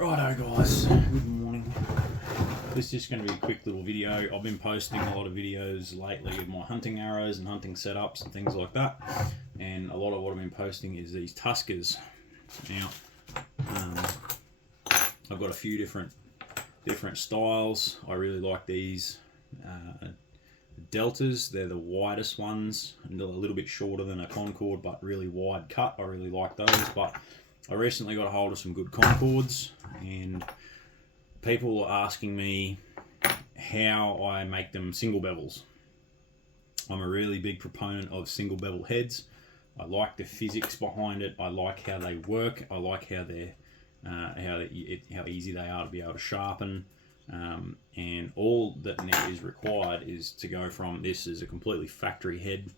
Righto guys, good morning. This is just going to be a quick little video. I've been posting a lot of videos lately of my hunting arrows and hunting setups and things like that. And a lot of what I've been posting is these Tuskers. Now, I've got a few different styles. I really like these Deltas. They're the widest ones, and a little bit shorter than a Concord, but really wide cut. I really like those. But I recently got a hold of some good Concords, and people are asking me how I make them single bevels. I'm a really big proponent of single bevel heads. I like the physics behind it. I like how they work. I like how they're how easy they are to be able to sharpen. And all that now is required is to go from this is a completely factory head.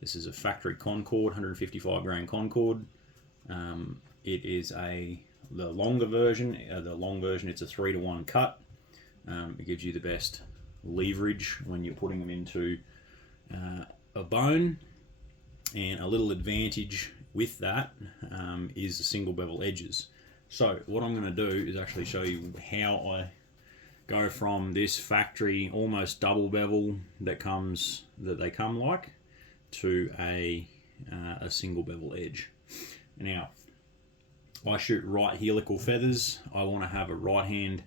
This is a factory Concord, 155 grain Concord. It is the longer version. The long version, it's a 3-to-1 cut. It gives you the best leverage when you're putting them into a bone. And a little advantage with that is the single bevel edges. So what I'm going to do is actually show you how I go from this factory almost double bevel that they come like to a single bevel edge. Now, I shoot right helical feathers. I want to have a right hand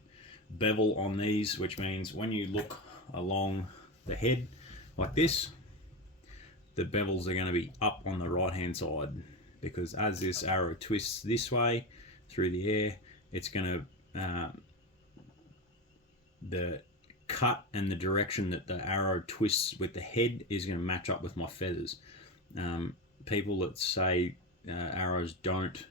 bevel on these, which means when you look along the head like this, the bevels are going to be up on the right hand side, because as this arrow twists this way through the air, it's going to the cut and the direction that the arrow twists with the head is going to match up with my feathers. People that say arrows don't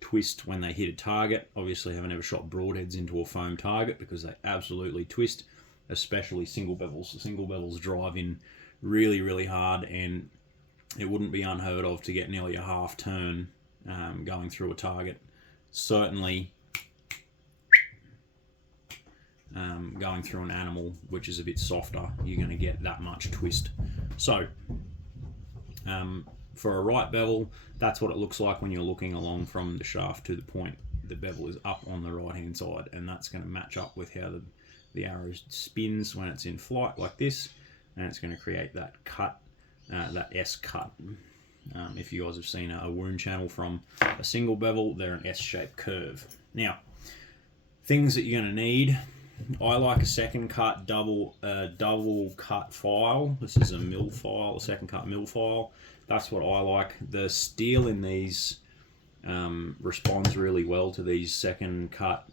twist when they hit a target obviously haven't ever shot broadheads into a foam target, because they absolutely twist, especially single bevels. The single bevels drive in really hard, and it wouldn't be unheard of to get nearly a half turn going through a target. Certainly going through an animal which is a bit softer, you're going to get that much twist. So for a right bevel, that's what it looks like when you're looking along from the shaft to the point. The bevel is up on the right hand side, and that's going to match up with how the arrow spins when it's in flight like this, and it's going to create that cut, that S cut. If you guys have seen a wound channel from a single bevel, they're an S-shaped curve. Now, things that you're going to need, I like a second cut double cut file. This is a mill file, a second cut mill file. That's what I like. The steel in these responds really well to these second cut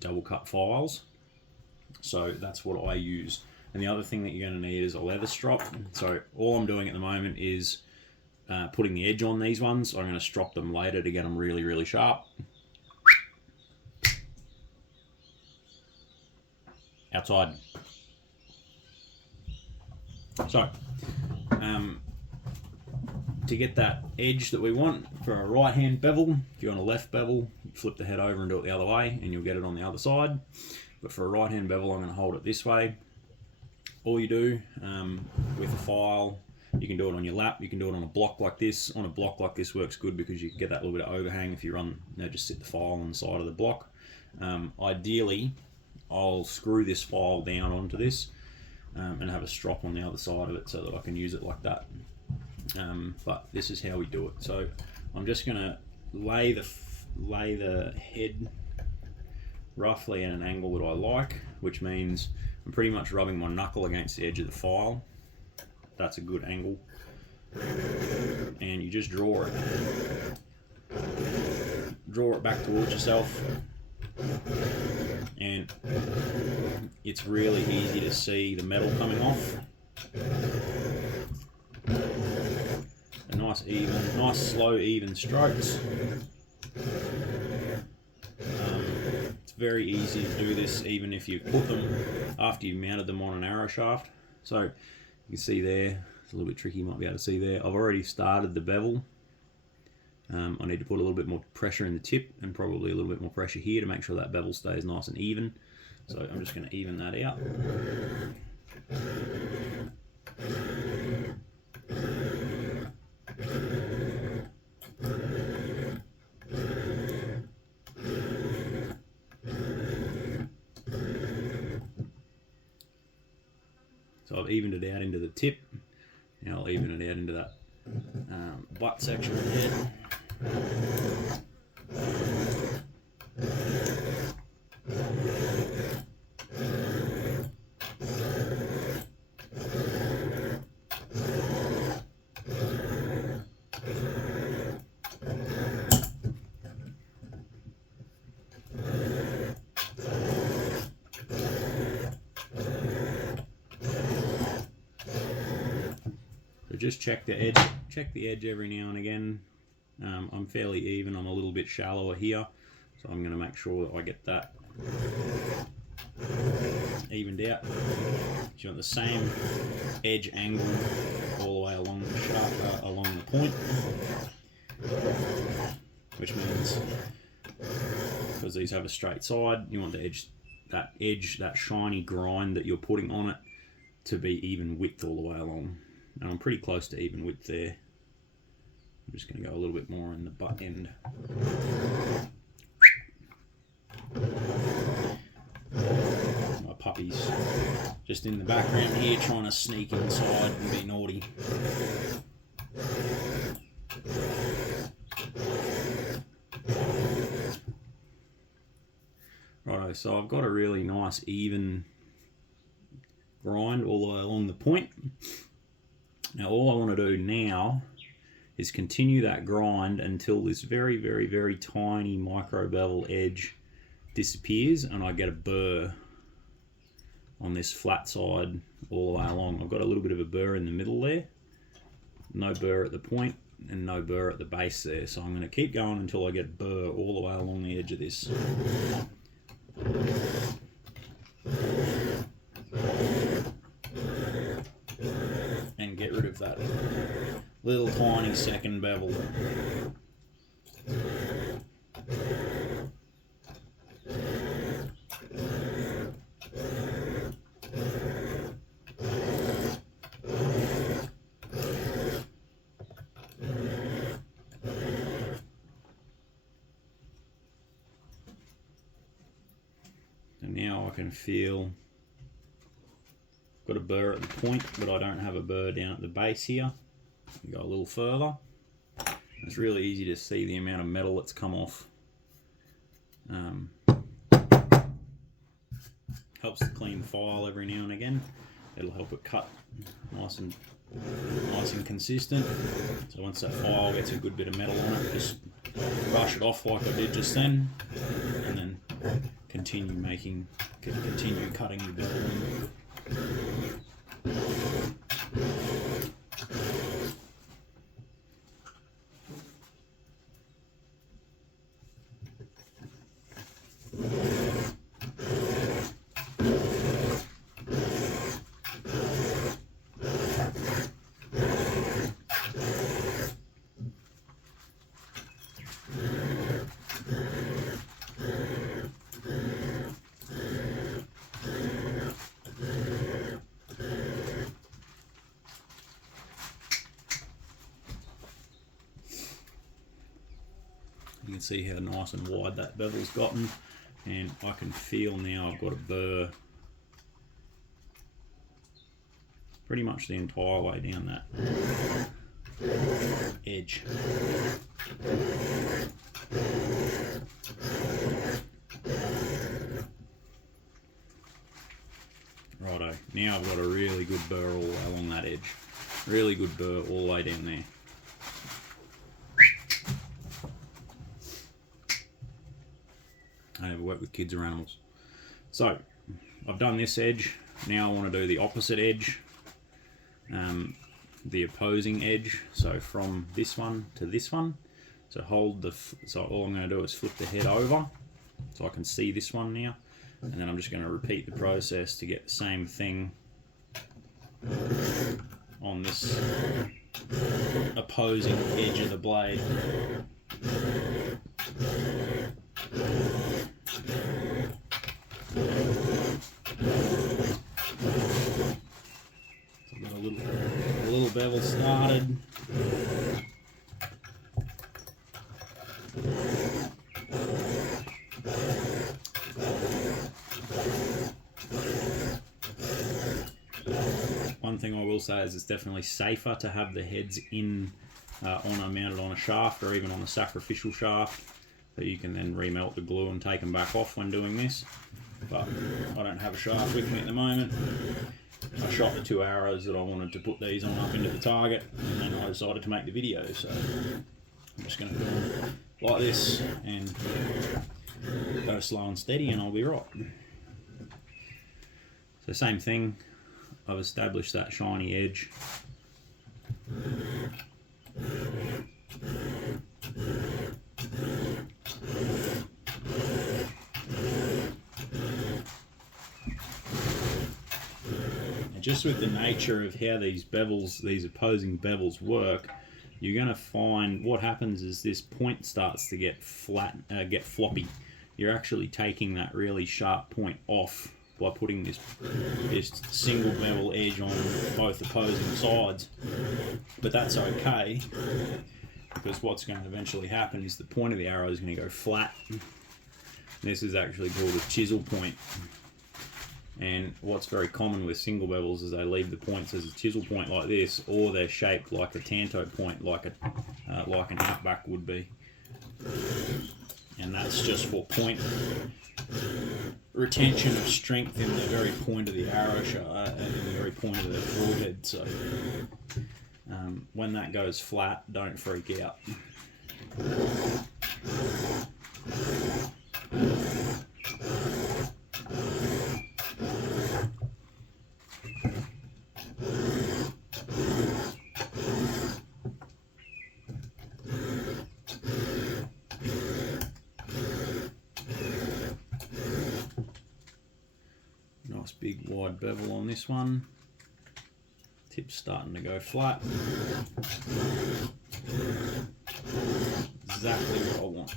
double cut files. So that's what I use. And the other thing that you're going to need is a leather strop. So all I'm doing at the moment is putting the edge on these ones. I'm going to strop them later to get them really sharp. Outside. So, to get that edge that we want for a right hand bevel, if you want a left bevel, you flip the head over and do it the other way, and you'll get it on the other side. But for a right hand bevel, I'm going to hold it this way. All you do with a file, you can do it on your lap, you can do it on a block like this. On a block like this works good because you can get that little bit of overhang if you run, just sit the file on the side of the block. Ideally, I'll screw this file down onto this and have a strop on the other side of it so that I can use it like that. But this is how we do it. So I'm just going to lay the head roughly at an angle that I like, which means I'm pretty much rubbing my knuckle against the edge of the file. That's a good angle. And you just draw it back towards yourself. And it's really easy to see the metal coming off. A nice slow even strokes. It's very easy to do this even if you put them after you've mounted them on an arrow shaft. So you can see there, it's a little bit tricky, you might be able to see there. I've already started the bevel. I need to put a little bit more pressure in the tip and probably a little bit more pressure here to make sure that bevel stays nice and even. So I'm just going to even that out. So I've evened it out into the tip. Now I'll even it out into that butt section of the head. So just check the edge every now and again. I'm fairly even, I'm a little bit shallower here, so I'm going to make sure that I get that evened out. You want the same edge angle all the way along the shaft, along the point, which means because these have a straight side, you want the edge, that shiny grind that you're putting on it, to be even width all the way along. And I'm pretty close to even width there. I'm just going to go a little bit more in the butt end. My puppy's just in the background here trying to sneak inside and be naughty. Righto, so I've got a really nice even grind all the way along the point. Now all I want to do now is continue that grind until this very, very, very tiny micro bevel edge disappears and I get a burr on this flat side all the way along. I've got a little bit of a burr in the middle there, no burr at the point and no burr at the base there. So I'm going to keep going until I get burr all the way along the edge of this. And get rid of that little tiny second bevel. And now I can feel got a burr at the point, but I don't have a burr down at the base here. Go a little further. It's really easy to see the amount of metal that's come off. Helps to clean the file every now and again. It'll help it cut nice and consistent. So once that file gets a good bit of metal on it, just brush it off like I did just then, and then continue cutting your bevel. You can see how nice and wide that bevel's gotten, and I can feel now I've got a burr pretty much the entire way down that edge. Righto, now I've got a really good burr all the way along that edge. Really good burr all the way down there. I never work with kids or animals. So I've done this edge. Now I want to do the opposite edge, the opposing edge. So from this one to this one. So so all I'm going to do is flip the head over so I can see this one now, and then I'm just going to repeat the process to get the same thing on this opposing edge of the blade. So I've got a little bevel started. one thing I will say is it's definitely safer to have the heads in mounted on a shaft or even on a sacrificial shaft, so you can then remelt the glue and take them back off when doing this. But I don't have a shaft with me at the moment. I shot the 2 arrows that I wanted to put these on up into the target, and then I decided to make the video, so I'm just going to do them like this and go slow and steady and I'll be right. So same thing, I've established that shiny edge. And just with the nature of how these bevels, these opposing bevels work, you're going to find what happens is this point starts to get flat, get floppy. You're actually taking that really sharp point off by putting this single bevel edge on both opposing sides. But that's okay, because what's going to eventually happen is the point of the arrow is going to go flat. This is actually called a chisel point. And what's very common with single bevels is they leave the points as a chisel point like this, or they're shaped like a tanto point, like an outback would be. And that's just for point retention of strength in the very point of the arrow shaft, in the very point of the broadhead. So when that goes flat, don't freak out. Nice big wide bevel on this one. Tip's starting to go flat. Exactly what I want.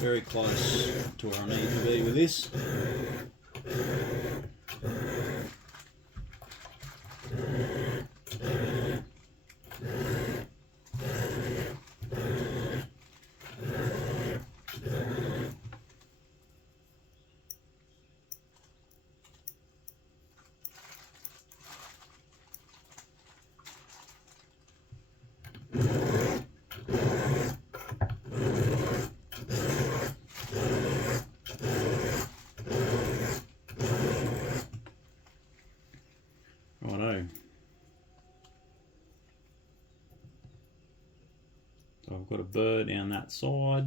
Very close to where I need to be with this. Righto. So I've got a burr down that side.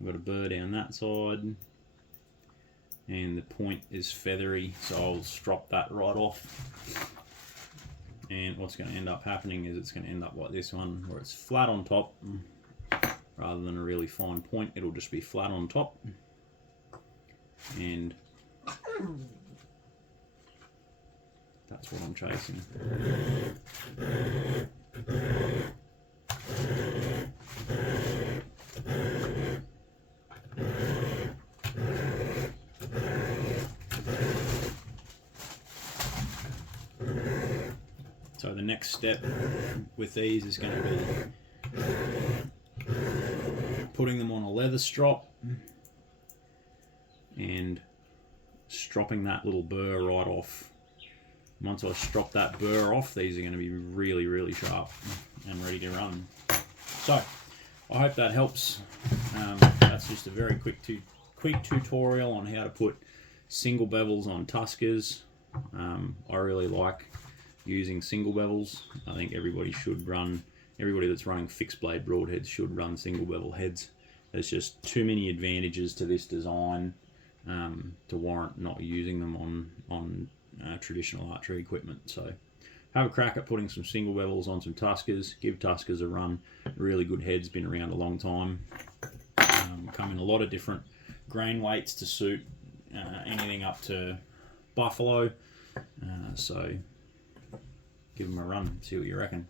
I've got a burr down that side. And the point is feathery, so I'll strop that right off. And what's going to end up happening is it's going to end up like this one, where it's flat on top. Rather than a really fine point, it'll just be flat on top. And that's what I'm chasing. So the next step with these is going to be putting them on a leather strop and stropping that little burr right off. Once I strop that burr off, these are going to be really, really sharp and ready to run. So I hope that helps. That's just a very quick tutorial on how to put single bevels on Tuskers. I really like using single bevels. I think everybody that's running fixed blade broadheads should run single bevel heads. There's just too many advantages to this design to warrant not using them on traditional archery equipment. So have a crack at putting some single bevels on some Tuskers. Give Tuskers a run. Really good heads, been around a long time. Come in a lot of different grain weights to suit anything up to buffalo. So give them a run, see what you reckon.